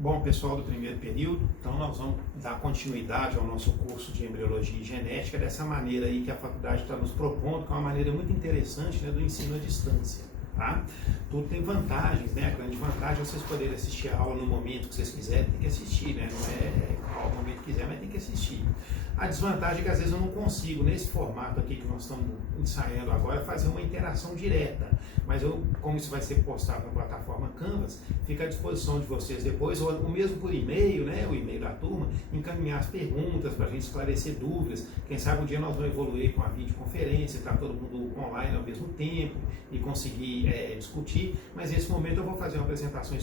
Bom, pessoal do primeiro período, então nós vamos dar continuidade ao nosso curso de embriologia e genética dessa maneira aí que a faculdade está nos propondo, que é uma maneira muito interessante, né, do ensino à distância, tá? Tudo tem vantagens, né? A grande vantagem é vocês poderem assistir a aula no momento que vocês quiserem, tem que assistir, né? Não é qual momento que quiser, mas tem que assistir. A desvantagem é que às vezes eu não consigo, nesse formato aqui que nós estamos ensaiando agora, fazer uma interação direta. Mas como isso vai ser postado na plataforma Canvas, fica à disposição de vocês depois, ou mesmo por e-mail, né, o e-mail da turma, encaminhar as perguntas para a gente esclarecer dúvidas. Quem sabe um dia nós vamos evoluir com a videoconferência, para todo mundo online ao mesmo tempo e conseguir discutir. Mas nesse momento eu vou fazer uma apresentação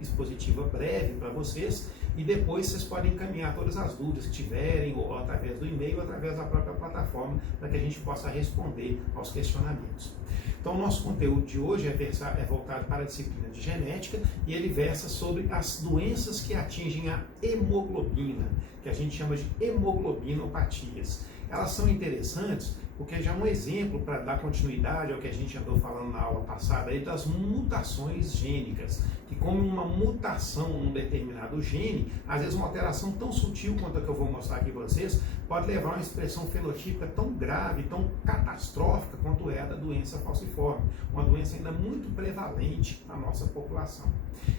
expositiva breve para vocês e depois vocês podem encaminhar todas as dúvidas que tiverem, ou através do e-mail, ou através da própria plataforma, para que a gente possa responder aos questionamentos. Então, o nosso conteúdo de hoje é voltado para a disciplina de genética e ele versa sobre as doenças que atingem a hemoglobina, que a gente chama de hemoglobinopatias. Elas são interessantes porque já é um exemplo para dar continuidade ao que a gente andou falando na aula passada aí das mutações gênicas, que como uma mutação num determinado gene, às vezes uma alteração tão sutil quanto a que eu vou mostrar aqui para vocês, pode levar a uma expressão fenotípica tão grave, tão catastrófica quanto é a da doença falciforme, uma doença ainda muito prevalente na nossa população.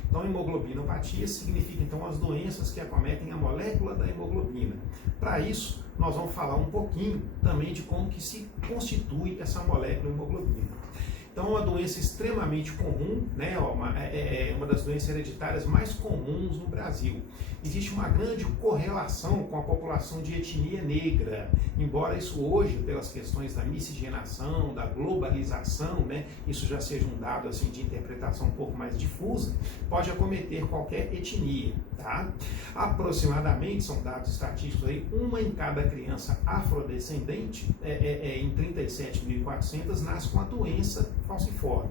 Então, hemoglobinopatia significa então as doenças que acometem a molécula da hemoglobina. Para isso, nós vamos falar um pouquinho também de como que se constitui essa molécula hemoglobina. Então, é uma doença extremamente comum, né? É uma das doenças hereditárias mais comuns no Brasil. Existe uma grande correlação com a população de etnia negra, embora isso hoje, pelas questões da miscigenação, da globalização, né, isso já seja um dado assim, de interpretação um pouco mais difusa, pode acometer qualquer etnia. Tá? Aproximadamente, são dados estatísticos aí, uma em cada criança afrodescendente, em 37.400, nasce com a doença falciforme.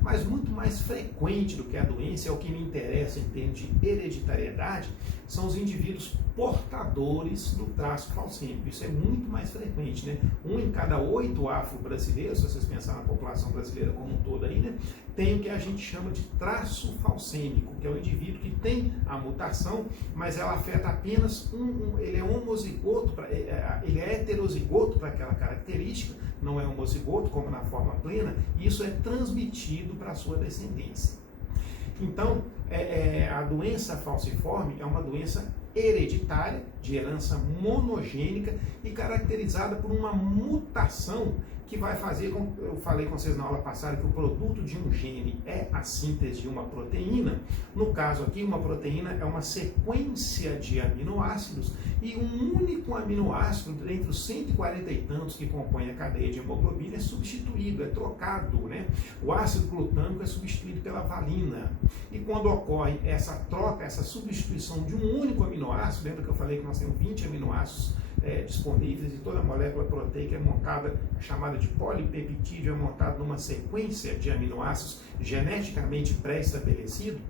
Mas muito mais frequente do que a doença, é o que me interessa em termos de hereditariedade, são os indivíduos portadores do traço falcêmico. Isso é muito mais frequente, né? 1 em cada 8 afro-brasileiros, se vocês pensarem na população brasileira como um todo aí, né, tem o que a gente chama de traço falcêmico, que é o indivíduo que tem a mutação, mas ela afeta apenas ele é homozigoto, ele é heterozigoto para aquela característica, não é homozigoto como na forma plena, e isso é transmitido para a sua descendência. Então, a doença falciforme é uma doença hereditária, de herança monogênica e caracterizada por uma mutação que vai fazer, como eu falei com vocês na aula passada, que o produto de um gene é a síntese de uma proteína. No caso aqui, uma proteína é uma sequência de aminoácidos e um único aminoácido, entre os 140 e tantos que compõem a cadeia de hemoglobina, é substituído, é trocado, né? O ácido glutâmico é substituído pela valina. E quando ocorre essa troca, essa substituição de um único aminoácido, lembra que eu falei que nós temos 20 aminoácidos disponíveis e toda a molécula proteica é montada, chamada de polipeptídeo, é montada numa sequência de aminoácidos geneticamente pré-estabelecido.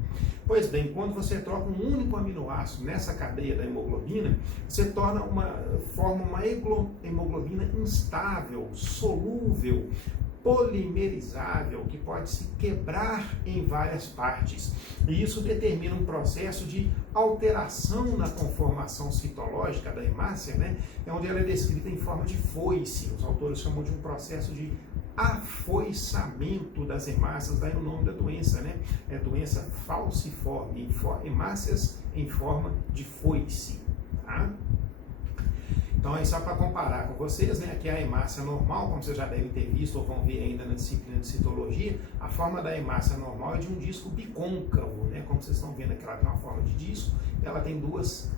Pois bem, quando você troca um único aminoácido nessa cadeia da hemoglobina, você forma uma hemoglobina instável, solúvel, polimerizável, que pode se quebrar em várias partes. E isso determina um processo de alteração na conformação citológica da hemácia, né? Onde ela é descrita em forma de foice. Os autores chamam de um processo de afoiçamento das hemácias, daí o nome da doença, né? É doença falciforme, hemácias em forma de foice. Tá? Então, aí só para comparar com vocês, né, aqui é a hemácia normal, como vocês já devem ter visto ou vão ver ainda na disciplina de citologia, a forma da hemácia normal é de um disco bicôncavo, né, como vocês estão vendo aqui, ela tem uma forma de disco, ela tem duas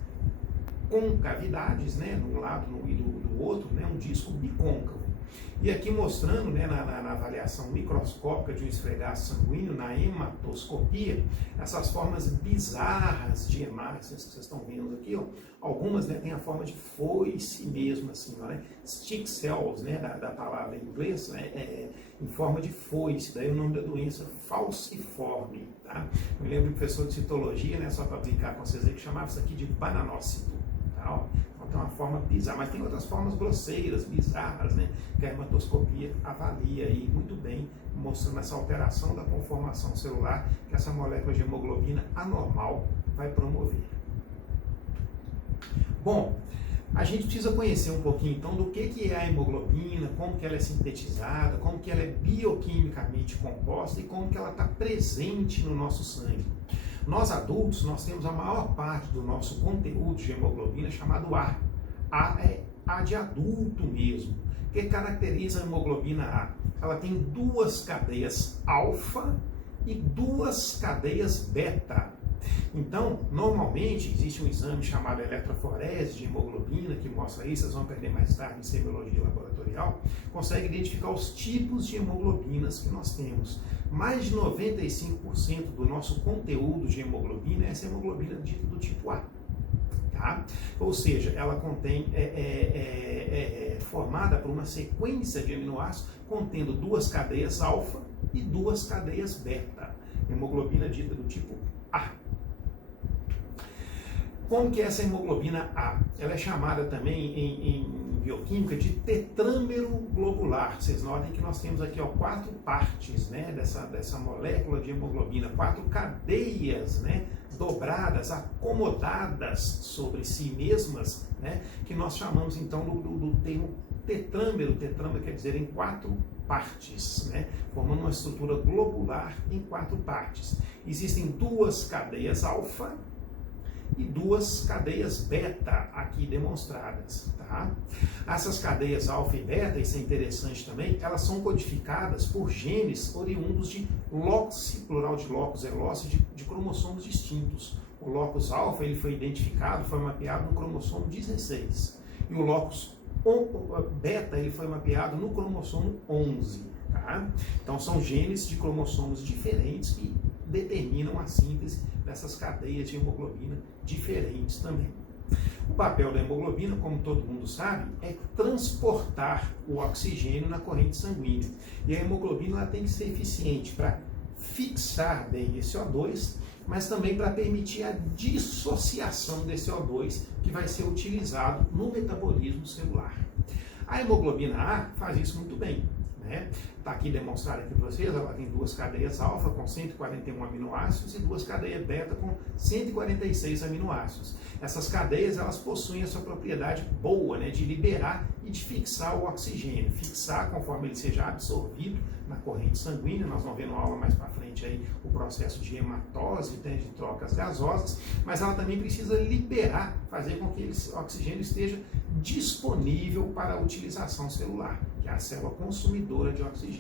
concavidades, né, de um lado e do outro, né, um disco bicôncavo. E aqui mostrando, né, na avaliação microscópica de um esfregaço sanguíneo, na hematoscopia, essas formas bizarras de hemácias que vocês estão vendo aqui, ó, algumas, né, têm a forma de foice mesmo, assim, ó, né, stick cells, né, da palavra em inglês, né, em forma de foice, daí o nome da doença falciforme, tá? Eu lembro do professor de citologia, né, só para brincar com vocês aí, que chamava isso aqui de bananócito, tá? Ó. Então, é uma forma bizarra, mas tem outras formas grosseiras, bizarras, né, que a hematoscopia avalia aí muito bem, mostrando essa alteração da conformação celular que essa molécula de hemoglobina anormal vai promover. Bom, a gente precisa conhecer um pouquinho então do que é a hemoglobina, como que ela é sintetizada, como que ela é bioquimicamente composta e como que ela está presente no nosso sangue. Nós adultos, nós temos a maior parte do nosso conteúdo de hemoglobina chamado A. A é A de adulto mesmo. O que caracteriza a hemoglobina A? Ela tem duas cadeias alfa e duas cadeias beta. Então, normalmente, existe um exame chamado eletroforese de hemoglobina, que mostra isso, vocês vão aprender mais tarde em semiologia laboratorial, consegue identificar os tipos de hemoglobinas que nós temos. Mais de 95% do nosso conteúdo de hemoglobina é essa hemoglobina dita do tipo A. Tá? Ou seja, ela contém, formada por uma sequência de aminoácidos contendo duas cadeias alfa e duas cadeias beta. Hemoglobina dita do tipo A. Como que é essa hemoglobina A? Ela é chamada também em bioquímica de tetrâmero globular. Vocês notem que nós temos aqui, ó, 4 partes, né, dessa molécula de hemoglobina, 4 cadeias, né, dobradas, acomodadas sobre si mesmas, né, que nós chamamos então do termo tetrâmero. Tetrâmero quer dizer em 4 partes, né, formando uma estrutura globular em 4 partes. Existem duas cadeias alfa e duas cadeias beta aqui demonstradas, tá? Essas cadeias alfa e beta, isso é interessante também, elas são codificadas por genes oriundos de locus, plural de locus é lócio, de cromossomos distintos. O locus alfa, ele foi identificado, foi mapeado no cromossomo 16, e o locus beta, ele foi mapeado no cromossomo 11, tá? Então são genes de cromossomos diferentes que determinam a síntese dessas cadeias de hemoglobina diferentes também. O papel da hemoglobina, como todo mundo sabe, é transportar o oxigênio na corrente sanguínea. E a hemoglobina ela tem que ser eficiente para fixar bem esse O2, mas também para permitir a dissociação desse O2, que vai ser utilizado no metabolismo celular. A hemoglobina A faz isso muito bem. Está aqui demonstrado aqui para vocês, ela tem duas cadeias alfa com 141 aminoácidos e duas cadeias beta com 146 aminoácidos. Essas cadeias elas possuem essa propriedade boa, né, de liberar e de fixar o oxigênio, fixar conforme ele seja absorvido na corrente sanguínea. Nós vamos ver numa aula mais para frente aí o processo de hematose, né, de trocas gasosas, mas ela também precisa liberar, fazer com que esse oxigênio esteja disponível para a utilização celular, que é a célula consumidora de oxigênio.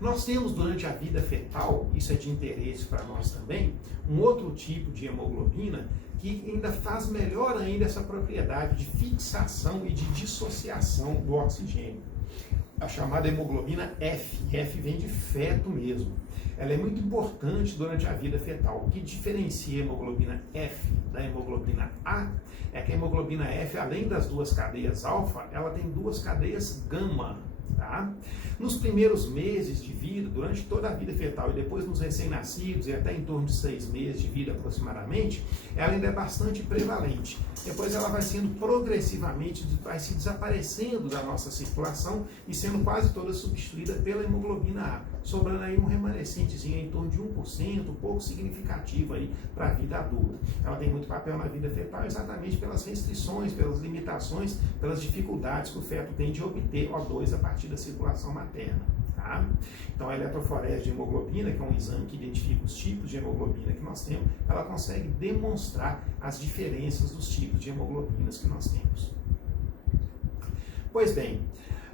Nós temos durante a vida fetal, isso é de interesse para nós também, um outro tipo de hemoglobina que ainda faz melhor ainda essa propriedade de fixação e de dissociação do oxigênio. A chamada hemoglobina F. F vem de feto mesmo. Ela é muito importante durante a vida fetal. O que diferencia a hemoglobina F da hemoglobina A é que a hemoglobina F, além das duas cadeias alfa, ela tem duas cadeias gama. Tá? Nos primeiros meses de vida, durante toda a vida fetal e depois nos recém-nascidos e até em torno de 6 meses de vida aproximadamente, ela ainda é bastante prevalente. Depois ela vai sendo progressivamente, vai se desaparecendo da nossa circulação e sendo quase toda substituída pela hemoglobina A, sobrando aí um remanescentezinho em torno de 1%, pouco significativo aí para a vida adulta. Ela tem muito papel na vida fetal exatamente pelas restrições, pelas limitações, pelas dificuldades que o feto tem de obter O2 a partir da circulação materna. Tá? Então a eletroforese de hemoglobina, que é um exame que identifica os tipos de hemoglobina que nós temos, ela consegue demonstrar as diferenças dos tipos de hemoglobinas que nós temos. Pois bem,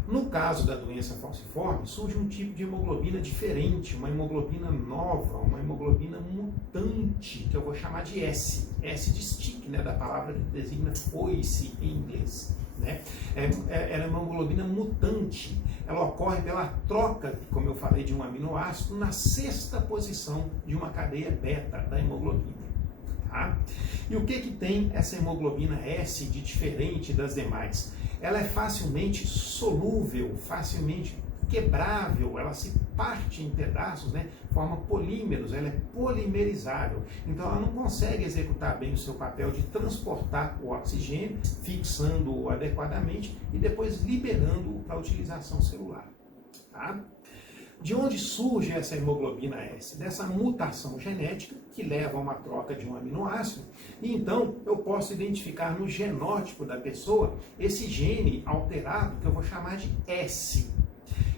no caso da doença falciforme, surge um tipo de hemoglobina diferente, uma hemoglobina nova, uma hemoglobina mutante, que eu vou chamar de S. S de stick, né, da palavra que designa foice em inglês. Né? Ela é uma hemoglobina mutante. Ela ocorre pela troca, como eu falei, de um aminoácido na 6ª posição de uma cadeia beta da hemoglobina. Tá? E o que tem essa hemoglobina S de diferente das demais? Ela é facilmente solúvel, facilmente quebrável, ela se parte em pedaços, né? Forma polímeros, ela é polimerizável. Então ela não consegue executar bem o seu papel de transportar o oxigênio, fixando-o adequadamente e depois liberando-o para a utilização celular. Tá? De onde surge essa hemoglobina S? Dessa mutação genética que leva a uma troca de um aminoácido. E então eu posso identificar no genótipo da pessoa esse gene alterado que eu vou chamar de S.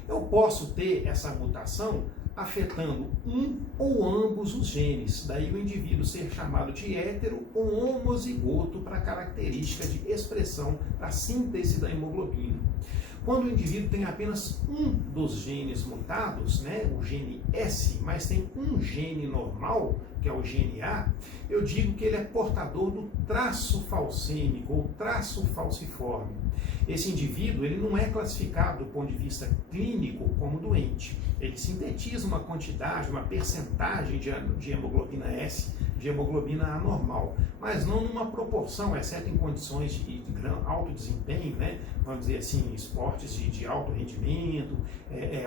Eu posso ter essa mutação afetando um ou ambos os genes, daí o indivíduo ser chamado de hétero ou homozigoto para a característica de expressão da síntese da hemoglobina. Quando o indivíduo tem apenas um dos genes mutados, né, o gene S, mas tem um gene normal, que é o gene A, eu digo que ele é portador do traço falcêmico ou traço falciforme. Esse indivíduo ele não é classificado do ponto de vista clínico como doente. Ele sintetiza uma quantidade, uma percentagem de hemoglobina S, de hemoglobina anormal, mas não numa proporção, exceto em condições de alto desempenho, né? Vamos dizer assim, esportes de alto rendimento,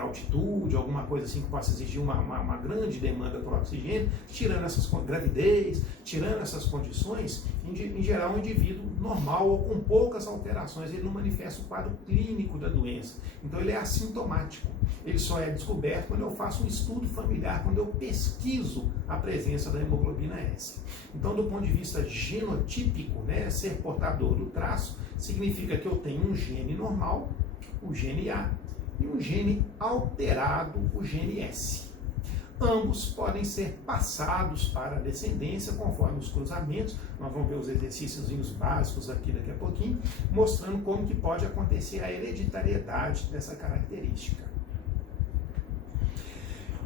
altitude, alguma coisa assim que possa exigir uma grande demanda por oxigênio, tirando essas gravidez, tirando essas condições, em geral, um indivíduo normal ou com poucas alterações, ele não manifesta o quadro clínico da doença. Então, ele é assintomático. Ele só é descoberto quando eu faço um estudo familiar, quando eu pesquiso a presença da hemoglobina S. Então, do ponto de vista genotípico, né, ser portador do traço significa que eu tenho um gene normal, o gene A, e um gene alterado, o gene S. Ambos podem ser passados para a descendência conforme os cruzamentos. Nós vamos ver os exercícios básicos aqui daqui a pouquinho, mostrando como que pode acontecer a hereditariedade dessa característica.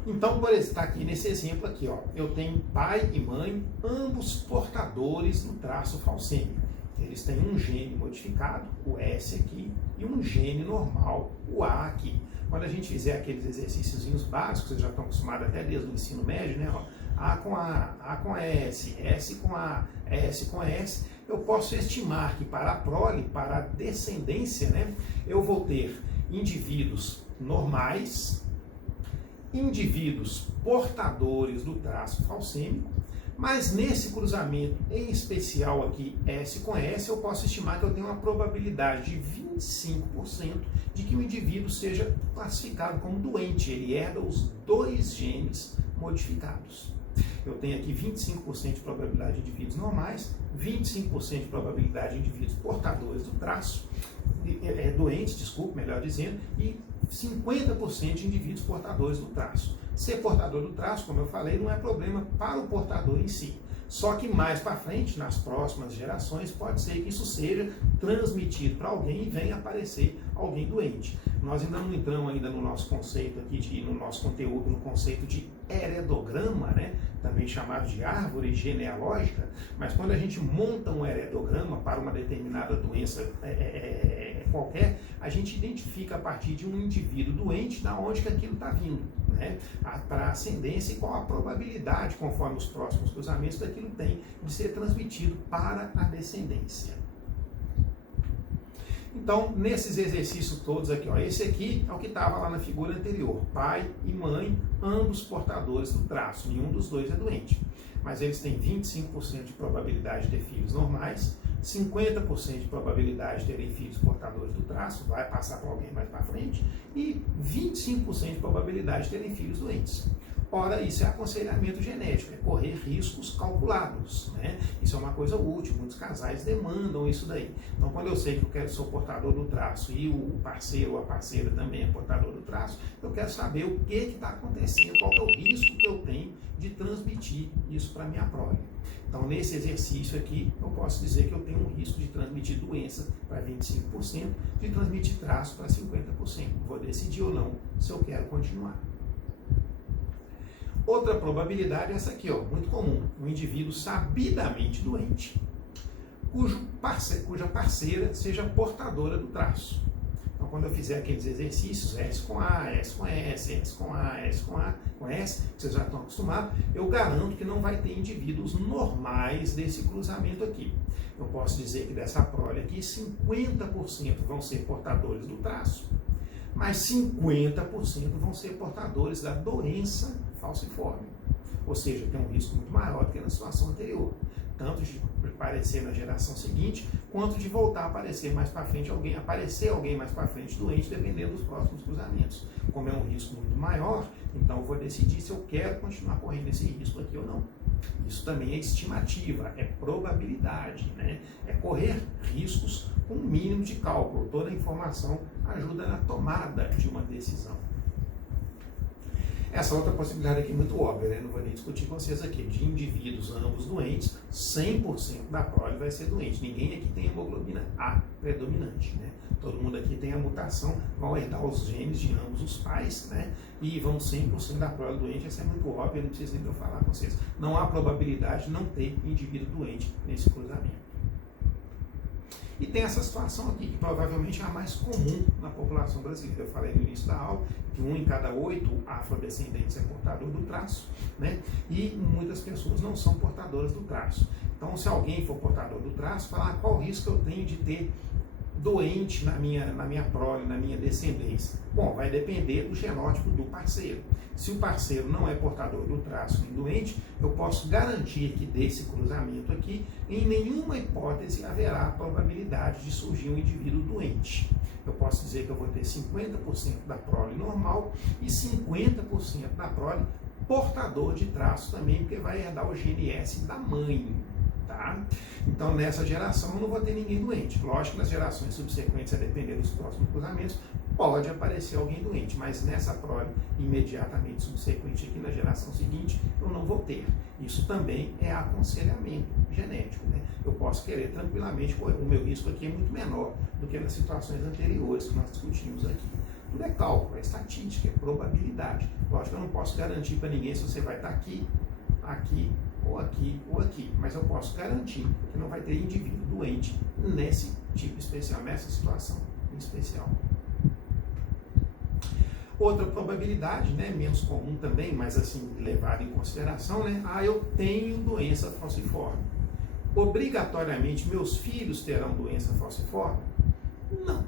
Então, por estar aqui nesse exemplo aqui, ó, eu tenho pai e mãe, ambos portadores do traço falcêmico. Eles têm um gene modificado, o S aqui, e um gene normal, o A aqui. Quando a gente fizer aqueles exercícios básicos, vocês já estão acostumados até desde o ensino médio, né? Ó, A com S, S com A, S com S, eu posso estimar que para a prole, para a descendência, né, eu vou ter indivíduos normais, indivíduos portadores do traço falcêmico, mas nesse cruzamento, em especial aqui S com S, eu posso estimar que eu tenho uma probabilidade de 25% de que o indivíduo seja classificado como doente. Ele herda os dois genes modificados. Eu tenho aqui 25% de probabilidade de indivíduos normais, 25% de probabilidade de indivíduos portadores do traço, doentes, desculpe, melhor dizendo, e 50% de indivíduos portadores do traço. Ser portador do traço, como eu falei, não é problema para o portador em si. Só que mais para frente, nas próximas gerações, pode ser que isso seja transmitido para alguém e venha aparecer alguém doente. Nós ainda não entramos ainda no nosso conceito aqui, no nosso conteúdo, no conceito de heredograma, né? Também chamado de árvore genealógica, mas quando a gente monta um heredograma para uma determinada doença qualquer, a gente identifica a partir de um indivíduo doente da onde que aquilo está vindo, né? Para a ascendência e qual a probabilidade, conforme os próximos cruzamentos, daquilo tem de ser transmitido para a descendência. Então, nesses exercícios todos aqui, ó, esse aqui é o que estava lá na figura anterior. Pai e mãe, ambos portadores do traço. Nenhum dos dois é doente. Mas eles têm 25% de probabilidade de ter filhos normais, 50% de probabilidade de terem filhos portadores do traço, vai passar para alguém mais para frente, e 25% de probabilidade de terem filhos doentes. Ora, isso é aconselhamento genético, é correr riscos calculados, né? Isso é uma coisa útil, muitos casais demandam isso daí. Então, quando eu sei que eu sou portador do traço e o parceiro ou a parceira também é portador do traço, eu quero saber o que está acontecendo, qual é o risco que eu tenho de transmitir isso para a minha prole. Então, nesse exercício aqui, eu posso dizer que eu tenho um risco de transmitir doença para 25%, de transmitir traço para 50%. Vou decidir ou não se eu quero continuar. Outra probabilidade é essa aqui, ó, muito comum. Um indivíduo sabidamente doente, cuja parceira seja portadora do traço. Então, quando eu fizer aqueles exercícios, S com A, S com S, S com A, S com A, com S, vocês já estão acostumados, eu garanto que não vai ter indivíduos normais desse cruzamento aqui. Eu posso dizer que dessa prole aqui, 50% vão ser portadores do traço, mas 50% vão ser portadores da doença falciforme. Ou seja, tem um risco muito maior do que na situação anterior. tanto de aparecer na geração seguinte, quanto de voltar a aparecer mais para frente alguém mais para frente doente, dependendo dos próximos cruzamentos. Como é um risco muito maior, então eu vou decidir se eu quero continuar correndo esse risco aqui ou não. Isso também é estimativa, é probabilidade, né? É correr riscos com um mínimo de cálculo. Toda a informação ajuda na tomada de uma decisão. Essa outra possibilidade aqui é muito óbvia, né? Não vou nem discutir com vocês aqui. De indivíduos ambos doentes, 100% da prole vai ser doente. Ninguém aqui tem hemoglobina A predominante, né? Todo mundo aqui tem a mutação, vão herdar os genes de ambos os pais, né? E vão 100% da prole doente. Essa é muito óbvia, não precisa nem eu falar com vocês. Não há probabilidade de não ter indivíduo doente nesse cruzamento. E tem essa situação aqui, que provavelmente é a mais comum na população brasileira. Eu falei no início da aula que 1 em cada 8 afrodescendentes é portador do traço, né? E muitas pessoas não são portadoras do traço. Então, se alguém for portador do traço, falar qual o risco eu tenho de ter doente na minha prole, na minha descendência. Bom, vai depender do genótipo do parceiro. Se o parceiro não é portador do traço nem doente, eu posso garantir que desse cruzamento aqui, em nenhuma hipótese haverá a probabilidade de surgir um indivíduo doente. Eu posso dizer que eu vou ter 50% da prole normal e 50% da prole portador de traço também, porque vai herdar o gene S da mãe. Tá? Então, nessa geração, eu não vou ter ninguém doente. Lógico que nas gerações subsequentes, a depender dos próximos cruzamentos, pode aparecer alguém doente, mas nessa prole imediatamente subsequente aqui na geração seguinte, eu não vou ter. Isso também é aconselhamento genético, né? Eu posso querer tranquilamente, o meu risco aqui é muito menor do que nas situações anteriores que nós discutimos aqui. Tudo é cálculo, é estatística, é probabilidade. Lógico que eu não posso garantir para ninguém se você vai estar aqui, aqui, ou aqui, ou aqui, mas eu posso garantir que não vai ter indivíduo doente nesse tipo especial, nessa situação em especial. Outra probabilidade, né, menos comum também, mas assim, levada em consideração, né, eu tenho doença falciforme. Obrigatoriamente, meus filhos terão doença falciforme? Não.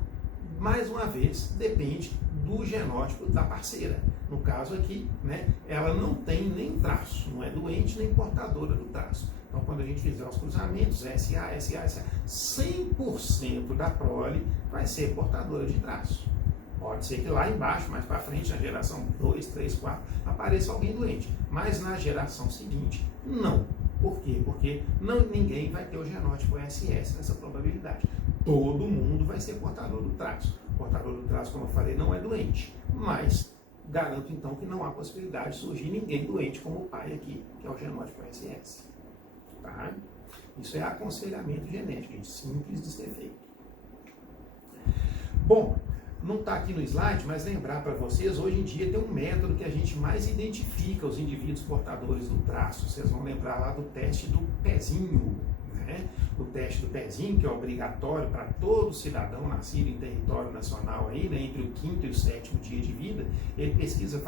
Mais uma vez, depende do genótipo da parceira. No caso aqui, né, ela não tem nem traço, não é doente nem portadora do traço. Então, quando a gente fizer os cruzamentos, SA, 100% da prole vai ser portadora de traço. Pode ser que lá embaixo, mais para frente, na geração 2, 3, 4, apareça alguém doente. Mas na geração seguinte, não. Por quê? Porque ninguém vai ter o genótipo SS nessa probabilidade. Todo mundo vai ser portador do traço. O portador do traço, como eu falei, não é doente, mas garanto então que não há possibilidade de surgir ninguém doente como o pai aqui, que é o genótipo SS. Tá? Isso é aconselhamento genético, gente, simples de ser feito. Bom, não está aqui no slide, mas lembrar para vocês, hoje em dia tem um método que a gente mais identifica os indivíduos portadores do traço. Vocês vão lembrar lá do teste do pezinho, né? O teste do pezinho, que é obrigatório para todo cidadão nascido em território nacional aí, né, entre o 5º e o 7º dia de vida. Ele pesquisa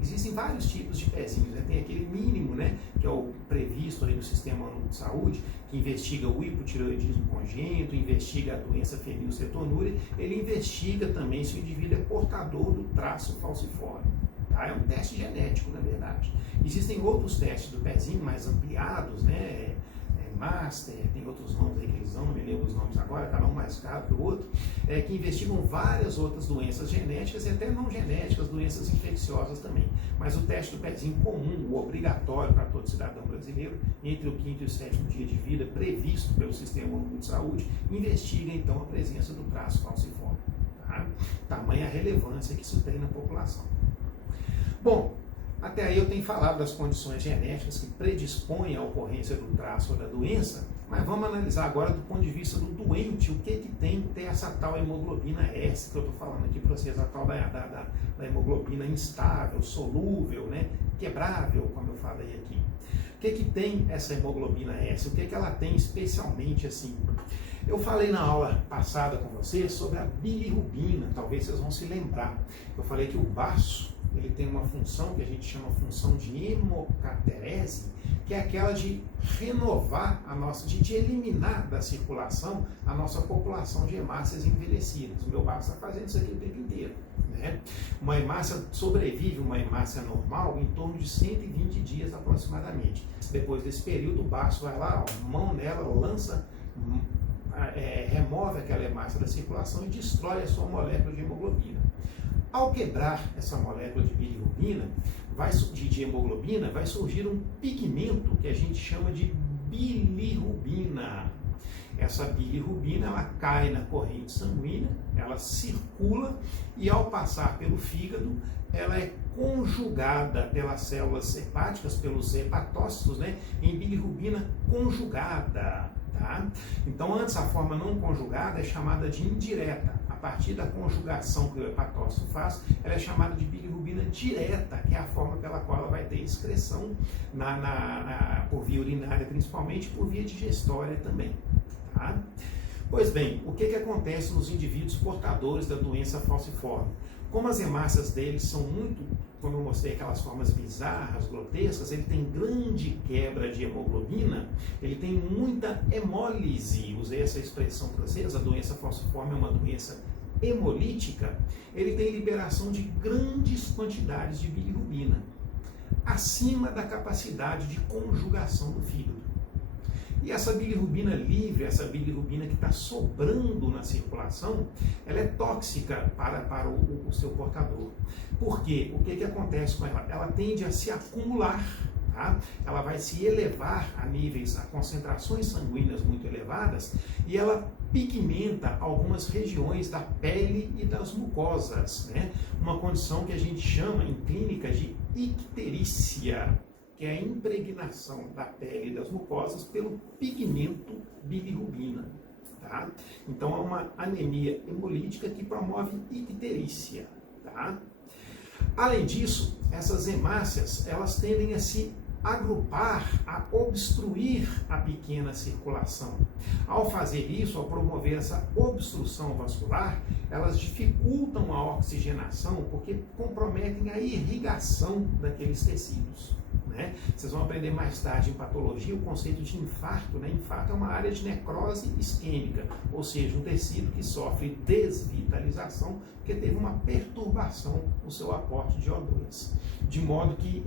existem vários tipos de pezinhos, né? Tem aquele mínimo, né, que é o previsto aí no Sistema Único de Saúde, que investiga o hipotireoidismo congênito, investiga a doença fenilcetonúria, ele investiga também se o indivíduo é portador do traço falciforme. Tá? É um teste genético, na verdade. Existem outros testes do pezinho mais ampliados, né? Master, tem outros nomes aí que eles não me lembro os nomes agora, cada um mais caro que o outro, que investigam várias outras doenças genéticas e até não genéticas, doenças infecciosas também. Mas o teste do pezinho comum, o obrigatório para todo cidadão brasileiro, entre o 5º e o 7º dia de vida, previsto pelo Sistema Único de Saúde, investiga então a presença do traço falciforme. Tá? Tamanha a relevância que isso tem na população. Bom, até aí eu tenho falado das condições genéticas que predispõem à ocorrência do traço ou da doença, mas vamos analisar agora do ponto de vista do doente, o que tem que ter essa tal hemoglobina S, que eu estou falando aqui para vocês, a tal da hemoglobina instável, solúvel, né, quebrável, como eu falei aqui. O que tem essa hemoglobina S? O que ela tem especialmente assim? Eu falei na aula passada com vocês sobre a bilirrubina, talvez vocês vão se lembrar. Eu falei que o baço, ele tem uma função que a gente chama função de hemocaterese, que é aquela de renovar de eliminar da circulação a nossa população de hemácias envelhecidas. O meu baço está fazendo isso aqui o tempo inteiro, né? Uma hemácia sobrevive, uma hemácia normal, em torno de 120 dias aproximadamente. Depois desse período, o baço vai lá, mão nela, lança, remove aquela hemácia da circulação e destrói a sua molécula de hemoglobina. Ao quebrar essa molécula de bilirrubina, de hemoglobina, vai surgir um pigmento que a gente chama de bilirrubina. Essa bilirrubina, ela cai na corrente sanguínea, ela circula e ao passar pelo fígado, ela é conjugada pelas células hepáticas, pelos hepatócitos, né, em bilirrubina conjugada. Tá? Então, antes a forma não conjugada é chamada de indireta. A partir da conjugação que o hepatócito faz, ela é chamada de bilirrubina direta, que é a forma pela qual ela vai ter excreção por via urinária, principalmente, por via digestória também. Tá? Pois bem, o que acontece nos indivíduos portadores da doença falciforme? Como as hemácias deles são muito, como eu mostrei, aquelas formas bizarras, grotescas, ele tem grande quebra de hemoglobina, ele tem muita hemólise, usei essa expressão para vocês, a doença falciforme é uma doença hemolítica, ele tem liberação de grandes quantidades de bilirrubina, acima da capacidade de conjugação do fígado. E essa bilirrubina livre, essa bilirrubina que está sobrando na circulação, ela é tóxica para o seu portador. Por quê? O que acontece com ela? Ela tende a se acumular, tá? Ela vai se elevar a concentrações sanguíneas muito elevadas e ela pigmenta algumas regiões da pele e das mucosas, né? Uma condição que a gente chama em clínica de icterícia, que é a impregnação da pele e das mucosas pelo pigmento bilirrubina. Tá? Então, é uma anemia hemolítica que promove icterícia. Tá? Além disso, essas hemácias, elas tendem a se agrupar, a obstruir a pequena circulação. Ao fazer isso, ao promover essa obstrução vascular, elas dificultam a oxigenação porque comprometem a irrigação daqueles tecidos. Né? Vocês vão aprender mais tarde em patologia o conceito de infarto. Né? Infarto é uma área de necrose isquêmica, ou seja, um tecido que sofre desvitalização porque teve uma perturbação no seu aporte de O2. De modo que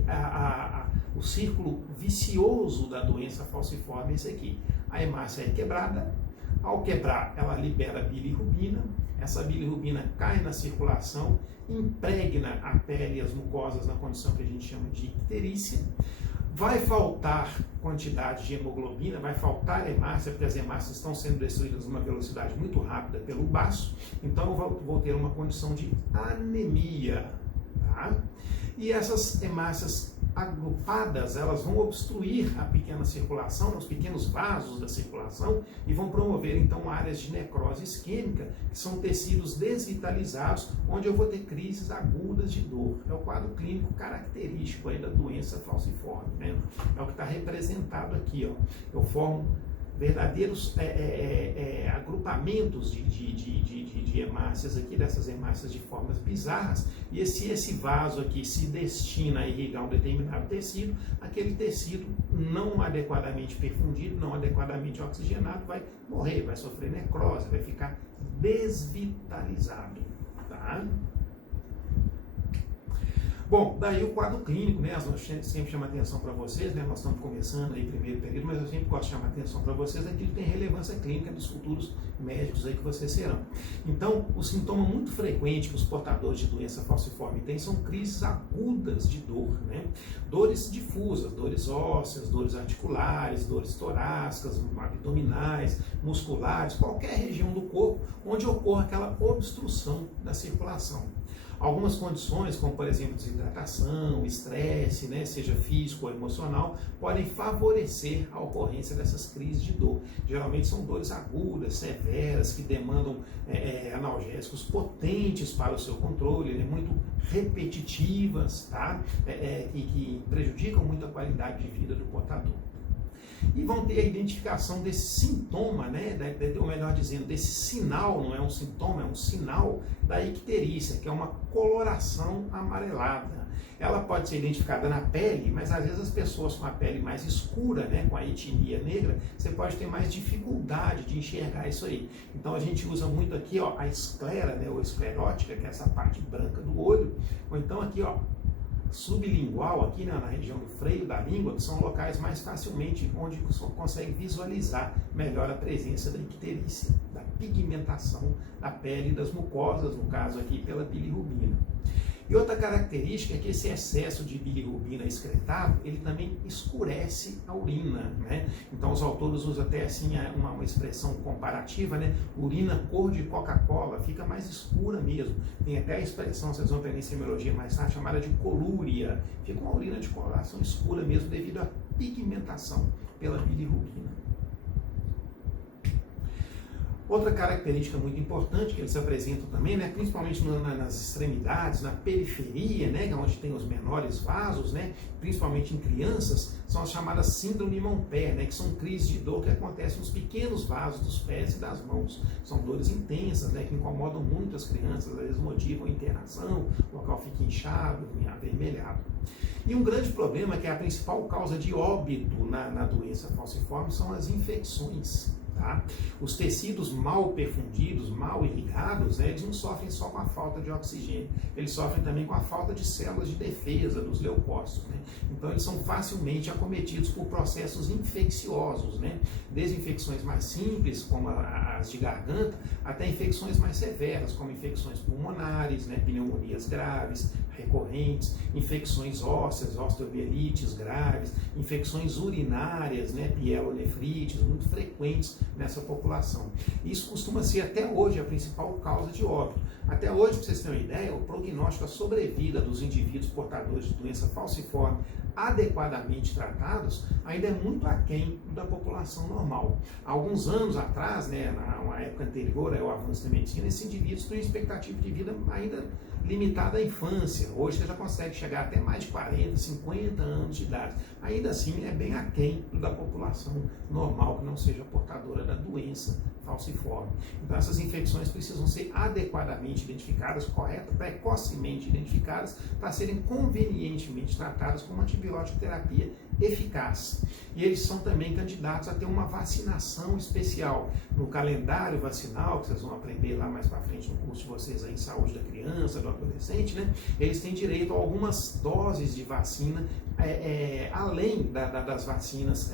o círculo vicioso da doença falciforme é esse aqui. A hemácia é quebrada, ao quebrar ela libera bilirrubina, essa bilirrubina cai na circulação, impregna a pele e as mucosas na condição que a gente chama de icterícia, vai faltar quantidade de hemoglobina, vai faltar hemácia, porque as hemácias estão sendo destruídas numa velocidade muito rápida pelo baço, então eu vou ter uma condição de anemia. Tá? E essas hemácias agrupadas, elas vão obstruir a pequena circulação, os pequenos vasos da circulação e vão promover então áreas de necrose isquêmica, que são tecidos desvitalizados, onde eu vou ter crises agudas de dor. É o quadro clínico característico aí da doença falciforme, né? É o que está representado aqui, ó. Eu formo verdadeiros agrupamentos de hemácias aqui, dessas hemácias de formas bizarras, e se esse vaso aqui se destina a irrigar um determinado tecido, aquele tecido não adequadamente perfundido, não adequadamente oxigenado, vai morrer, vai sofrer necrose, vai ficar desvitalizado. Tá? Bom, daí o quadro clínico, né? Nós sempre chamamos atenção para vocês, né? Nós estamos começando aí primeiro período, mas eu sempre gosto de chamar atenção para vocês aquilo que tem relevância clínica dos futuros médicos aí que vocês serão. Então, o sintoma muito frequente que os portadores de doença falciforme têm são crises agudas de dor, né? Dores difusas, dores ósseas, dores articulares, dores torácicas, abdominais, musculares, qualquer região do corpo onde ocorra aquela obstrução da circulação. Algumas condições, como por exemplo desidratação, estresse, né, seja físico ou emocional, podem favorecer a ocorrência dessas crises de dor. Geralmente são dores agudas, severas, que demandam analgésicos potentes para o seu controle, né, muito repetitivas, tá? Que prejudicam muito a qualidade de vida do portador. E vão ter a identificação desse sintoma, né, ou melhor dizendo, desse sinal, não é um sintoma, é um sinal da icterícia, que é uma coloração amarelada. Ela pode ser identificada na pele, mas às vezes as pessoas com a pele mais escura, né, com a etnia negra, você pode ter mais dificuldade de enxergar isso aí. Então a gente usa muito aqui, ó, a esclera, né, ou esclerótica, que é essa parte branca do olho, ou então aqui, ó, sublingual, aqui, né, na região do freio da língua, que são locais mais facilmente onde você consegue visualizar melhor a presença da icterícia, da pigmentação da pele e das mucosas, no caso aqui pela bilirrubina. E outra característica é que esse excesso de bilirrubina excretado, ele também escurece a urina, né? Então os autores usam até assim uma expressão comparativa, né? Urina cor de Coca-Cola, fica mais escura mesmo. Tem até a expressão, vocês vão ver em semiologia mais tarde, chamada de colúria. Fica uma urina de coloração escura mesmo devido à pigmentação pela bilirrubina. Outra característica muito importante que eles apresentam também, né, principalmente nas extremidades, na periferia, né, onde tem os menores vasos, né, principalmente em crianças, são as chamadas síndrome mão-pé, né, que são crises de dor que acontecem nos pequenos vasos dos pés e das mãos. São dores intensas, né, que incomodam muito as crianças, às vezes motivam internação, o local fica inchado, avermelhado. E um grande problema, que é a principal causa de óbito na doença falciforme, são as infecções. Tá? Os tecidos mal perfundidos, mal irrigados, né, eles não sofrem só com a falta de oxigênio, eles sofrem também com a falta de células de defesa dos leucócitos, né? Então eles são facilmente acometidos por processos infecciosos, né? Desde infecções mais simples, como as de garganta, até infecções mais severas, como infecções pulmonares, né, pneumonias graves, recorrentes, infecções ósseas, osteomielites graves, infecções urinárias, né, pielonefrites, muito frequentes nessa população. Isso costuma ser até hoje a principal causa de óbito. Até hoje, para vocês terem uma ideia, o prognóstico, a sobrevida dos indivíduos portadores de doença falciforme adequadamente tratados ainda é muito aquém da população normal. Há alguns anos atrás, né, na época anterior ao avanço da medicina, esses indivíduos têm expectativa de vida ainda limitada à infância. Hoje você já consegue chegar até mais de 40, 50 anos de idade. Ainda assim é bem aquém da população normal que não seja portadora da doença falciforme. Então essas infecções precisam ser adequadamente identificadas, precocemente identificadas, para serem convenientemente tratadas com uma antibiótico terapia eficaz. E eles são também candidatos a ter uma vacinação especial. No calendário vacinal, que vocês vão aprender lá mais para frente no curso de vocês aí em saúde da criança, do adolescente, né? Eles têm direito a algumas doses de vacina, além das vacinas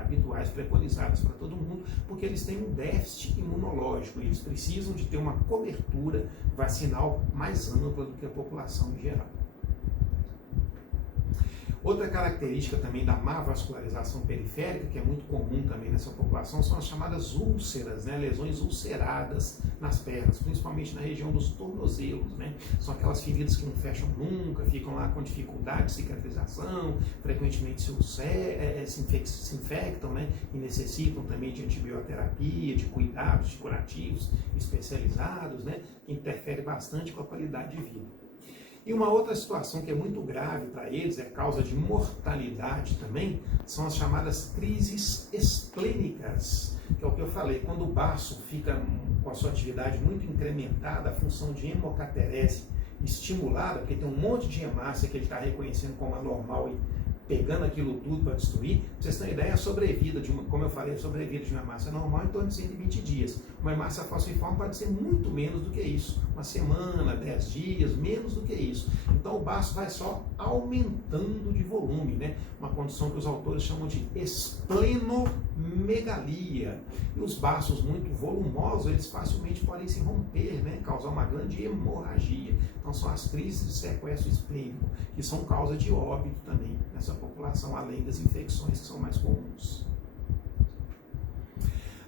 habituais preconizadas para todo mundo, porque eles têm um déficit imunológico e eles precisam de ter uma cobertura vacinal mais ampla do que a população em geral. Outra característica também da má vascularização periférica, que é muito comum também nessa população, são as chamadas úlceras, né? Lesões ulceradas nas pernas, principalmente na região dos tornozelos, né? São aquelas feridas que não fecham nunca, ficam lá com dificuldade de cicatrização, frequentemente se infectam, né? E necessitam também de antibioterapia, de cuidados, de curativos especializados, né? Que interfere bastante com a qualidade de vida. E uma outra situação que é muito grave para eles, é causa de mortalidade também, são as chamadas crises esplênicas, que é o que eu falei, quando o baço fica com a sua atividade muito incrementada, a função de hemocaterese estimulada, porque tem um monte de hemácia que ele está reconhecendo como anormal e pegando aquilo tudo para destruir. Pra vocês terem ideia, a sobrevida de como eu falei, a sobrevida de uma hemácia normal é em torno de 120 dias. Uma hemácia falciforme pode ser muito menos do que isso. Uma semana, 10 dias, menos do que isso. Então o baço vai só aumentando de volume, né? Uma condição que os autores chamam de esplenomegalia. E os baços muito volumosos, eles facilmente podem se romper, né? Causar uma grande hemorragia. Então são as crises de sequestro esplênico, que são causa de óbito também nessa população, além das infecções que são mais comuns.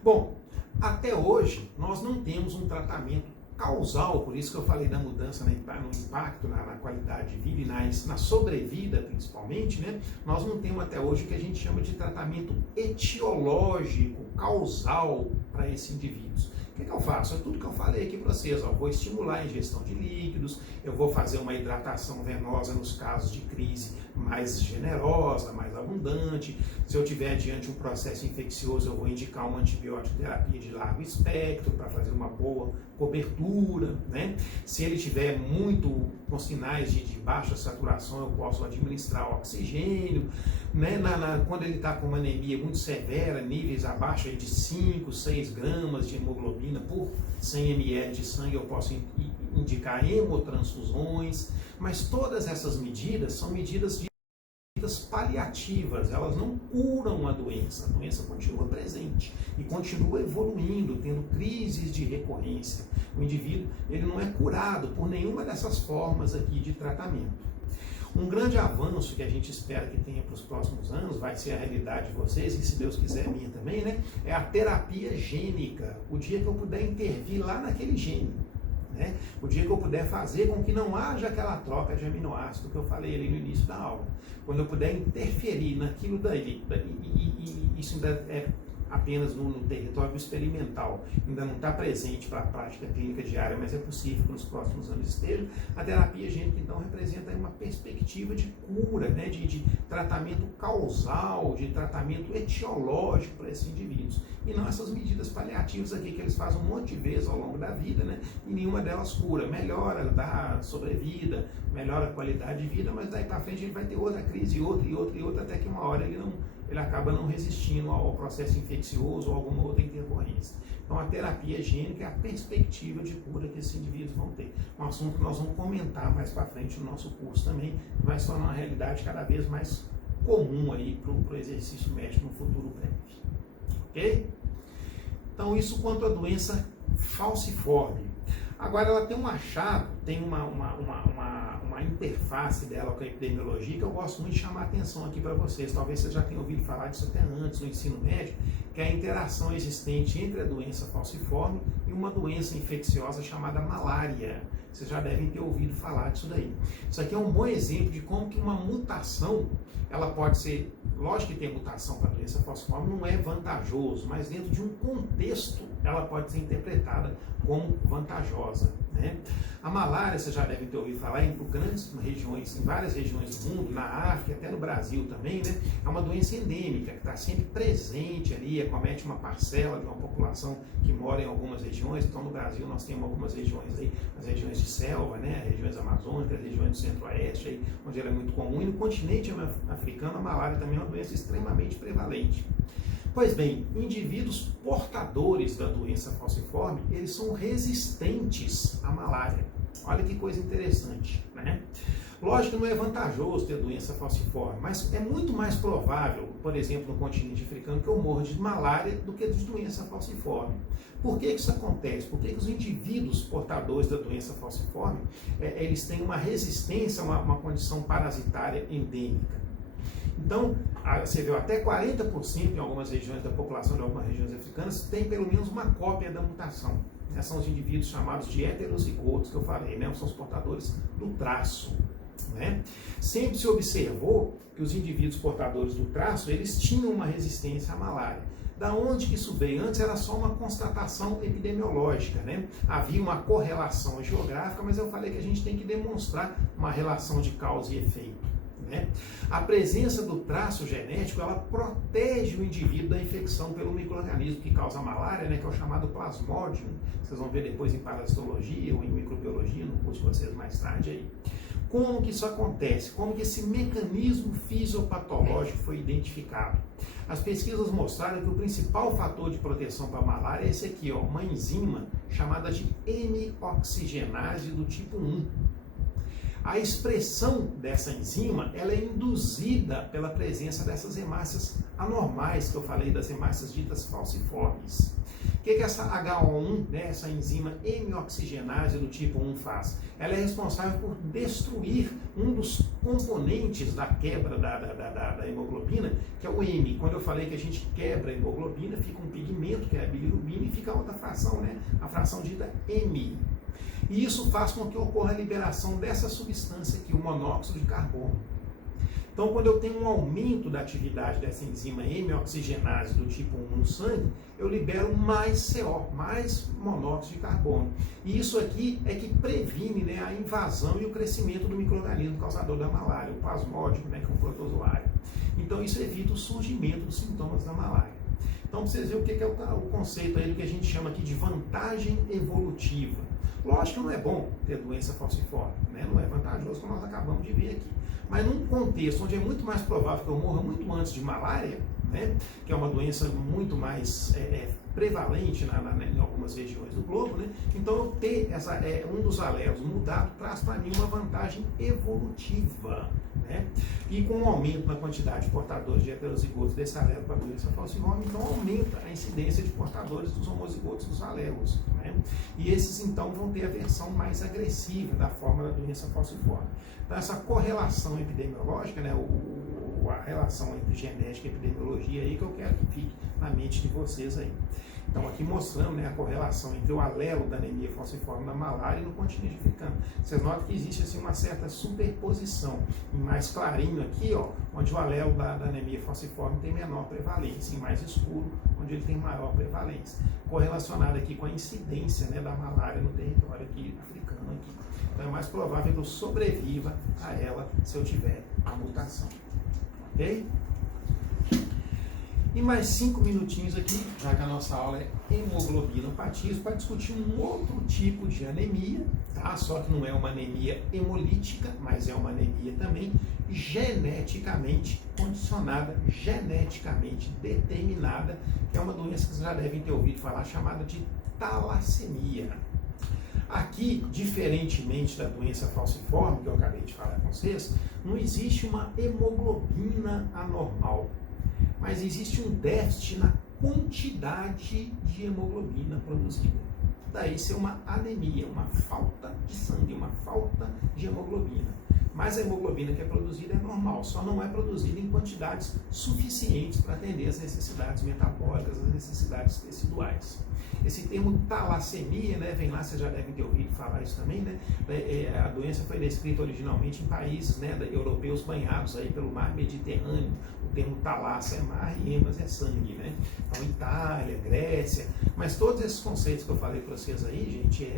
Bom, até hoje nós não temos um tratamento causal, por isso que eu falei da mudança no impacto na qualidade de vida e na sobrevida principalmente, né? Nós não temos até hoje o que a gente chama de tratamento etiológico, causal para esses indivíduos. O que eu faço? É tudo que eu falei aqui para vocês. Ó. Vou estimular a ingestão de líquidos, eu vou fazer uma hidratação venosa nos casos de crise mais generosa, mais abundante. Se eu tiver diante um processo infeccioso, eu vou indicar uma antibiótico terapia de largo espectro para fazer uma boa cobertura, né? Se ele tiver muito com sinais de baixa saturação, eu posso administrar oxigênio, né? Quando ele está com uma anemia muito severa, níveis abaixo de 5, 6 gramas de hemoglobina por 100 ml de sangue, eu posso indicar hemotransfusões, mas todas essas medidas são medidas paliativas, elas não curam a doença continua presente e continua evoluindo, tendo crises de recorrência. O indivíduo ele não é curado por nenhuma dessas formas aqui de tratamento. Um grande avanço que a gente espera que tenha para os próximos anos, vai ser a realidade de vocês, e se Deus quiser minha também, né? É a terapia gênica, o dia que eu puder intervir lá naquele gene. Né? O dia que eu puder fazer com que não haja aquela troca de aminoácido que eu falei ali no início da aula. Quando eu puder interferir naquilo daí, e isso ainda é apenas no território experimental, ainda não está presente para a prática clínica diária, mas é possível que nos próximos anos esteja, a terapia gênica então representa uma perspectiva de cura, né? de tratamento causal, de tratamento etiológico para esses indivíduos. E não essas medidas paliativas aqui que eles fazem um monte de vezes ao longo da vida, né? E nenhuma delas cura. Melhora da sobrevida, melhora a qualidade de vida, mas daí para frente ele vai ter outra crise, outra, até que uma hora ele acaba não resistindo ao processo infeccioso ou alguma outra intercorrência. Então a terapia gênica é a perspectiva de cura que esses indivíduos vão ter. Um assunto que nós vamos comentar mais para frente no nosso curso também, vai se tornar uma realidade cada vez mais comum aí para o exercício médico no futuro breve. Ok? Então isso quanto à doença falciforme. Agora ela tem um achado, tem uma interface dela com a epidemiologia que eu gosto muito de chamar a atenção aqui para vocês. Talvez vocês já tenham ouvido falar disso até antes no ensino médio, que é a interação existente entre a doença falciforme e uma doença infecciosa chamada malária. Vocês já devem ter ouvido falar disso daí. Isso aqui é um bom exemplo de como que uma mutação, ela pode ser, lógico que tem mutação para a doença falciforme, não é vantajoso, mas dentro de um contexto ela pode ser interpretada como vantajosa. Né? A malária, vocês já devem ter ouvido falar, em várias regiões do mundo, na África, até no Brasil também, né? É uma doença endêmica, que está sempre presente ali, acomete uma parcela de uma população que mora em algumas regiões. Então no Brasil nós temos algumas regiões aí, as regiões de selva, né? As regiões amazônicas, as regiões do centro-oeste, aí, onde ela é muito comum, e no continente africano a malária também é uma doença extremamente prevalente. Pois bem, indivíduos portadores da doença falciforme, eles são resistentes à malária. Olha que coisa interessante, né? Lógico que não é vantajoso ter doença falciforme, mas é muito mais provável, por exemplo, no continente africano, que eu morra de malária do que de doença falciforme. Por que isso acontece? Porque os indivíduos portadores da doença falciforme, eles têm uma resistência a uma condição parasitária endêmica. Então, você viu, até 40% em algumas regiões da população de algumas regiões africanas tem pelo menos uma cópia da mutação. São os indivíduos chamados de heterozigotos, que eu falei, né? São os portadores do traço. Né? Sempre se observou que os indivíduos portadores do traço, eles tinham uma resistência à malária. Da onde que isso veio? Antes era só uma constatação epidemiológica, né? Havia uma correlação geográfica, mas eu falei que a gente tem que demonstrar uma relação de causa e efeito. Né? A presença do traço genético, ela protege o indivíduo da infecção pelo micro-organismo que causa a malária, né? Que é o chamado plasmódium. Vocês vão ver depois em parasitologia ou em microbiologia, no curso de vocês mais tarde aí. Como que isso acontece? Como que esse mecanismo fisiopatológico foi identificado? As pesquisas mostraram que o principal fator de proteção para a malária é esse aqui, ó, uma enzima chamada de hemioxigenase do tipo 1. A expressão dessa enzima, ela é induzida pela presença dessas hemácias anormais, que eu falei, das hemácias ditas falciformes. O que essa HO1, né, essa enzima hemioxigenase do tipo 1 faz? Ela é responsável por destruir um dos componentes da quebra da hemoglobina, que é o M. Quando eu falei que a gente quebra a hemoglobina, fica um pigmento, que é a bilirrubina, e fica outra fração, né, a fração dita M. E isso faz com que ocorra a liberação dessa substância aqui, o monóxido de carbono. Então, quando eu tenho um aumento da atividade dessa enzima hemioxigenase do tipo 1 no sangue, eu libero mais CO, mais monóxido de carbono. E isso aqui é que previne, né, a invasão e o crescimento do micro-organismo causador da malária, o plasmódio, né, que é o protozoário. Então, isso evita o surgimento dos sintomas da malária. Então, para vocês verem o que é o conceito aí do que a gente chama aqui de vantagem evolutiva. Lógico que não é bom ter doença falciforme, né? Não é vantajoso, como nós acabamos de ver aqui. Mas num contexto onde é muito mais provável que eu morra muito antes de malária, né? Que é uma doença muito mais prevalente em algumas regiões do globo, né? Então eu ter um dos alelos mudado traz para mim uma vantagem evolutiva, né? E com um aumento na quantidade de portadores de heterozigotos desse alelo para a doença falciforme, então aumenta a incidência de portadores dos homozigotos dos alelos, né? E esses então vão ter a versão mais agressiva da forma da doença falciforme. Então essa correlação epidemiológica, né? A relação entre genética e epidemiologia aí que eu quero que fique na mente de vocês aí. Então aqui mostrando, né, a correlação entre o alelo da anemia falciforme na malária e no continente africano. Vocês notam que existe assim uma certa superposição. Em mais clarinho aqui, ó, onde o alelo da anemia falciforme tem menor prevalência, em mais escuro, onde ele tem maior prevalência. Correlacionado aqui com a incidência, né, da malária no território aqui africano aqui. Então é mais provável que eu sobreviva a ela se eu tiver a mutação. Ok? E mais 5 minutinhos aqui, já que a nossa aula é hemoglobinopatias, para discutir um outro tipo de anemia, tá? Só que não é uma anemia hemolítica, mas é uma anemia também geneticamente condicionada, geneticamente determinada, que é uma doença que vocês já devem ter ouvido falar, chamada de talassemia. Aqui, diferentemente da doença falciforme, que eu acabei de falar com vocês, não existe uma hemoglobina anormal, mas existe um déficit na quantidade de hemoglobina produzida. Daí ser uma anemia, uma falta de sangue, uma falta de hemoglobina. Mas a hemoglobina que é produzida é normal, só não é produzida em quantidades suficientes para atender as necessidades metabólicas, as necessidades teciduais. Esse termo talassemia, né, vem lá, vocês já devem ter ouvido falar isso também, né? A doença foi descrita originalmente em países, né, europeus banhados aí pelo mar Mediterrâneo. O termo talassa é mar e hemas é sangue, né? Então Itália, Grécia, mas todos esses conceitos que eu falei para vocês aí, gente,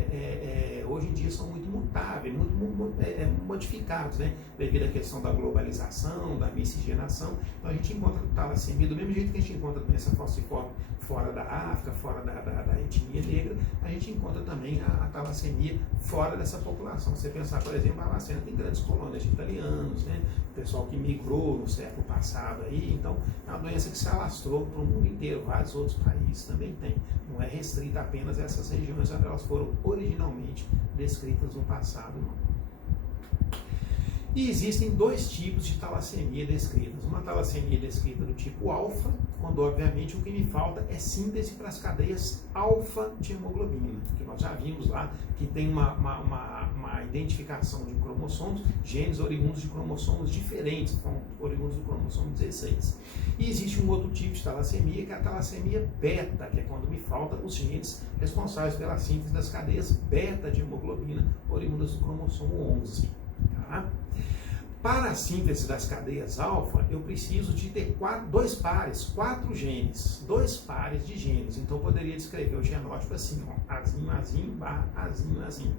hoje em dia são muito mutáveis, muito modificados, né? Devido à questão da globalização, da miscigenação. Então a gente encontra talassemia do mesmo jeito que a gente encontra doença falciforme fora da África, fora da etnia negra, a gente encontra também a talassemia fora dessa população. Você pensar, por exemplo, a Alacena tem grandes colônias de italianos, né? O pessoal que migrou no século passado aí, então é uma doença que se alastrou para o mundo inteiro, vários outros países também tem. Não é restrita apenas a essas regiões onde elas foram originalmente descritas no passado, não. E existem dois tipos de talassemia descritas. Uma talassemia descrita do tipo alfa, quando obviamente o que me falta é síntese para as cadeias alfa de hemoglobina, que nós já vimos lá que tem uma identificação de cromossomos, genes oriundos de cromossomos diferentes, oriundos do cromossomo 16. E existe um outro tipo de talassemia, que é a talassemia beta, que é quando me faltam os genes responsáveis pela síntese das cadeias beta de hemoglobina, oriundas do cromossomo 11. Tá? Para a síntese das cadeias alfa, eu preciso de ter quatro genes, dois pares de genes. Então eu poderia descrever o genótipo assim, ó, azinho, azinho, barra, azinho, azinho.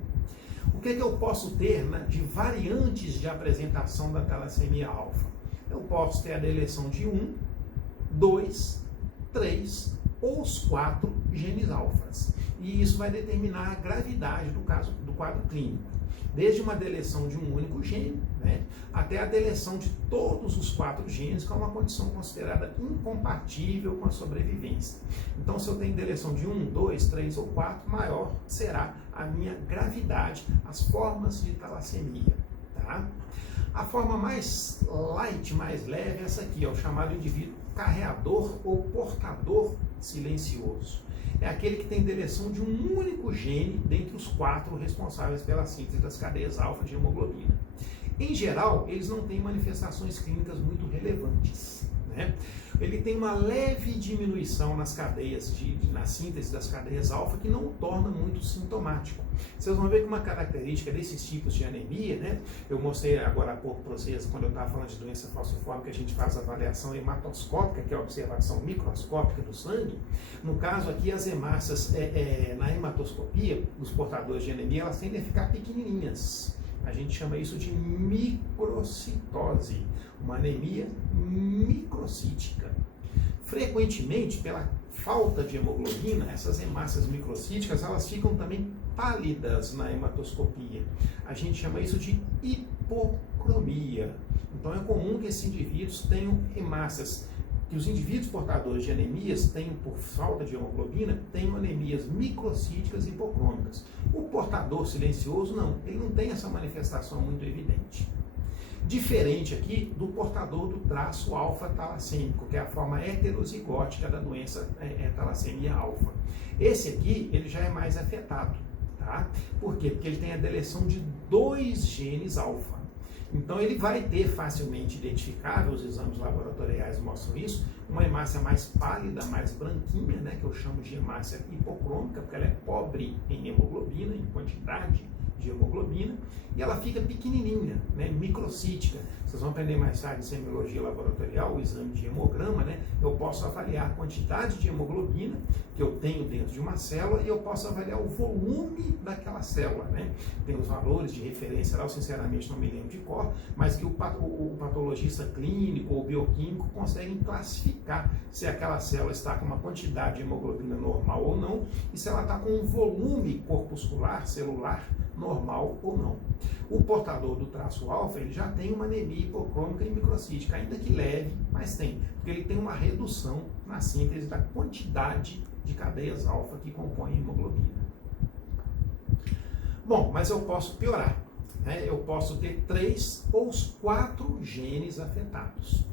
O que eu posso ter, né, de variantes de apresentação da talassemia alfa? Eu posso ter a deleção de 1, 2, 3 ou os 4 genes alfas. E isso vai determinar a gravidade do quadro clínico. Desde uma deleção de um único gene, né, até a deleção de todos os 4 genes, que é uma condição considerada incompatível com a sobrevivência. Então, se eu tenho deleção de 1, 2, 3 ou 4, maior será a minha gravidade, as formas de talassemia. Tá? A forma mais light, mais leve, é essa aqui, ó, o chamado indivíduo carreador ou portador silencioso. É aquele que tem deleção de um único gene dentre os 4 responsáveis pela síntese das cadeias alfa de hemoglobina. Em geral, eles não têm manifestações clínicas muito relevantes, né? Ele tem uma leve diminuição nas cadeias, na síntese das cadeias alfa, que não o torna muito sintomático. Vocês vão ver que uma característica desses tipos de anemia, né? Eu mostrei agora há pouco para vocês, quando eu estava falando de doença falciforme, que a gente faz a avaliação hematoscópica, que é a observação microscópica do sangue. No caso aqui, as hemácias na hematoscopia, os portadores de anemia, elas tendem a ficar pequenininhas. A gente chama isso de microcitose, uma anemia microcítica. Frequentemente, pela falta de hemoglobina, essas hemácias microcíticas, elas ficam também pálidas na hematoscopia. A gente chama isso de hipocromia. Então é comum que esses indivíduos tenham hemácias, que os indivíduos portadores de anemias tenham, por falta de hemoglobina, tenham anemias microcíticas e hipocrômicas. O portador silencioso, não, ele não tem essa manifestação muito evidente. Diferente aqui do portador do traço alfa-talassêmico, que é a forma heterozigótica da doença talassemia alfa. Esse aqui, ele já é mais afetado, tá? Por quê? Porque ele tem a deleção de 2 genes alfa. Então ele vai ter facilmente identificável, os exames laboratoriais mostram isso, uma hemácia mais pálida, mais branquinha, né, que eu chamo de hemácia hipocrômica, porque ela é pobre em hemoglobina, em quantidade de hemoglobina, e ela fica pequenininha, né, microcítica. Vocês vão aprender mais tarde em semiologia laboratorial, o exame de hemograma, né? Eu posso avaliar a quantidade de hemoglobina que eu tenho dentro de uma célula e eu posso avaliar o volume daquela célula, né? Tem os valores de referência lá, eu sinceramente não me lembro de cor, mas que o patologista clínico ou bioquímico conseguem classificar se aquela célula está com uma quantidade de hemoglobina normal ou não e se ela está com um volume corpuscular, celular, normal ou não. O portador do traço alfa, ele já tem uma anemia hipocrômica e microcítica, ainda que leve, mas tem, porque ele tem uma redução na síntese da quantidade de cadeias alfa que compõem a hemoglobina. Bom, mas eu posso piorar, né? Eu posso ter 3 ou 4 genes afetados.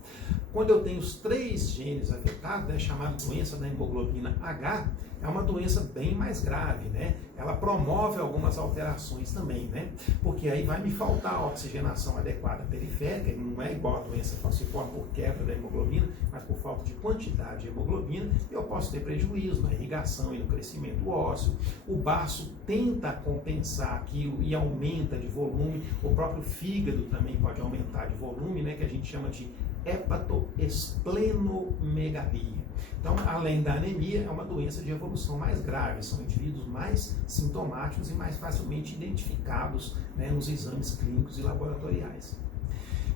Quando eu tenho os 3 genes afetados, né, chamada doença da hemoglobina H, é uma doença bem mais grave, né? Ela promove algumas alterações também, né? Porque aí vai me faltar a oxigenação adequada periférica, não é igual a doença falciforme por quebra da hemoglobina, mas por falta de quantidade de hemoglobina, eu posso ter prejuízo na irrigação e no crescimento ósseo. O baço tenta compensar aquilo e aumenta de volume, o próprio fígado também pode aumentar de volume, né? Que a gente chama de hepatoesplenomegalia. Então, além da anemia, é uma doença de evolução mais grave, são indivíduos mais sintomáticos e mais facilmente identificados, né, nos exames clínicos e laboratoriais.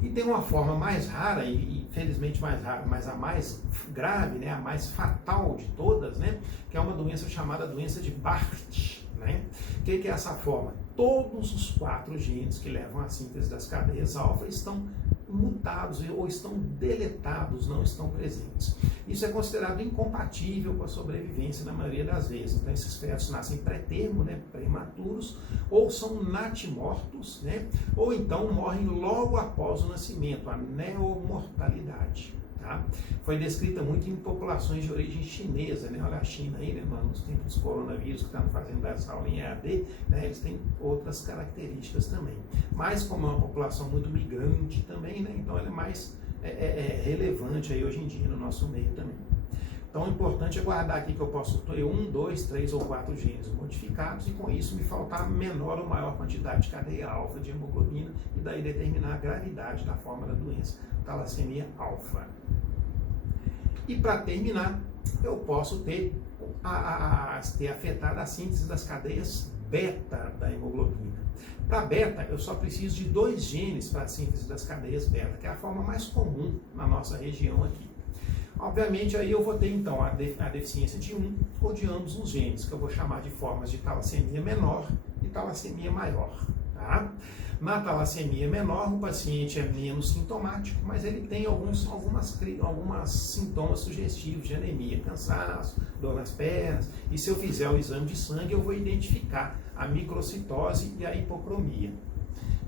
E tem uma forma mais rara, e felizmente mais rara, mas a mais grave, né, a mais fatal de todas, né, que é uma doença chamada doença de Barth. Né? O que é essa forma? Todos os 4 genes que levam à síntese das cadeias alfa estão mutados ou estão deletados, não estão presentes. Isso é considerado incompatível com a sobrevivência na maioria das vezes. Então esses fetos nascem pré-termo, né, prematuros, ou são natimortos, né, ou então morrem logo após o nascimento, a neomortalidade. Tá? Foi descrita muito em populações de origem chinesa, né? Olha a China aí, né, nos tempos dos coronavírus que estão fazendo essa aula em EAD, né? Eles têm outras características também. Mas como é uma população muito migrante também, né? Então ela é mais relevante aí hoje em dia no nosso meio também. Então o importante é guardar aqui que eu posso ter 1, 2, 3 ou 4 genes modificados e com isso me faltar menor ou maior quantidade de cadeia alfa de hemoglobina e daí determinar a gravidade da forma da doença, talassemia alfa. E para terminar, eu posso ter afetado a síntese das cadeias beta da hemoglobina. Para beta, eu só preciso de 2 genes para a síntese das cadeias beta, que é a forma mais comum na nossa região aqui. Obviamente, aí eu vou ter então a deficiência de um ou de ambos os genes, que eu vou chamar de formas de talassemia menor e talassemia maior. Tá? Na talassemia menor, o paciente é menos sintomático, mas ele tem alguns sintomas sugestivos de anemia, cansaço, dor nas pernas, e se eu fizer o exame de sangue, eu vou identificar a microcitose e a hipocromia.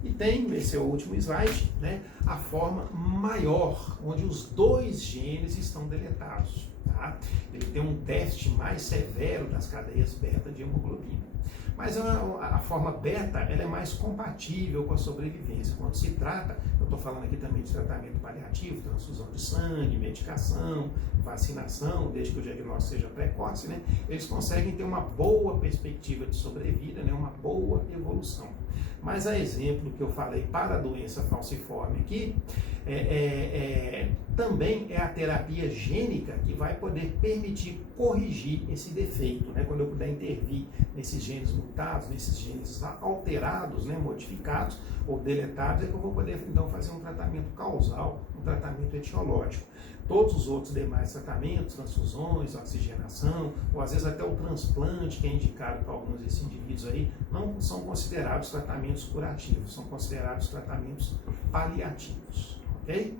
E tem, esse é o último slide, né, a forma maior, onde os 2 genes estão deletados. Tá? tá? Ele tem um déficit mais severo das cadeias beta de hemoglobina. Mas a forma beta, ela é mais compatível com a sobrevivência. Quando se trata, eu estou falando aqui também de tratamento paliativo, transfusão de sangue, medicação, vacinação, desde que o diagnóstico seja precoce, né? Eles conseguem ter uma boa perspectiva de sobrevida, né? Uma boa evolução. Mas a exemplo que eu falei para a doença falciforme aqui, também é a terapia gênica que vai poder permitir corrigir esse defeito, né? Quando eu puder intervir nesses genes mutados, nesses genes alterados, né? Modificados ou deletados, é que eu vou poder então fazer um tratamento causal, um tratamento etiológico. Todos os outros demais tratamentos, transfusões, oxigenação, ou às vezes até o transplante, que é indicado para alguns desses indivíduos aí, não são considerados tratamentos curativos, são considerados tratamentos paliativos, ok?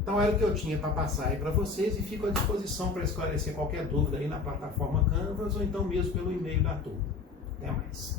Então era o que eu tinha para passar aí para vocês e fico à disposição para esclarecer qualquer dúvida aí na plataforma Canvas ou então mesmo pelo e-mail da turma. Até mais.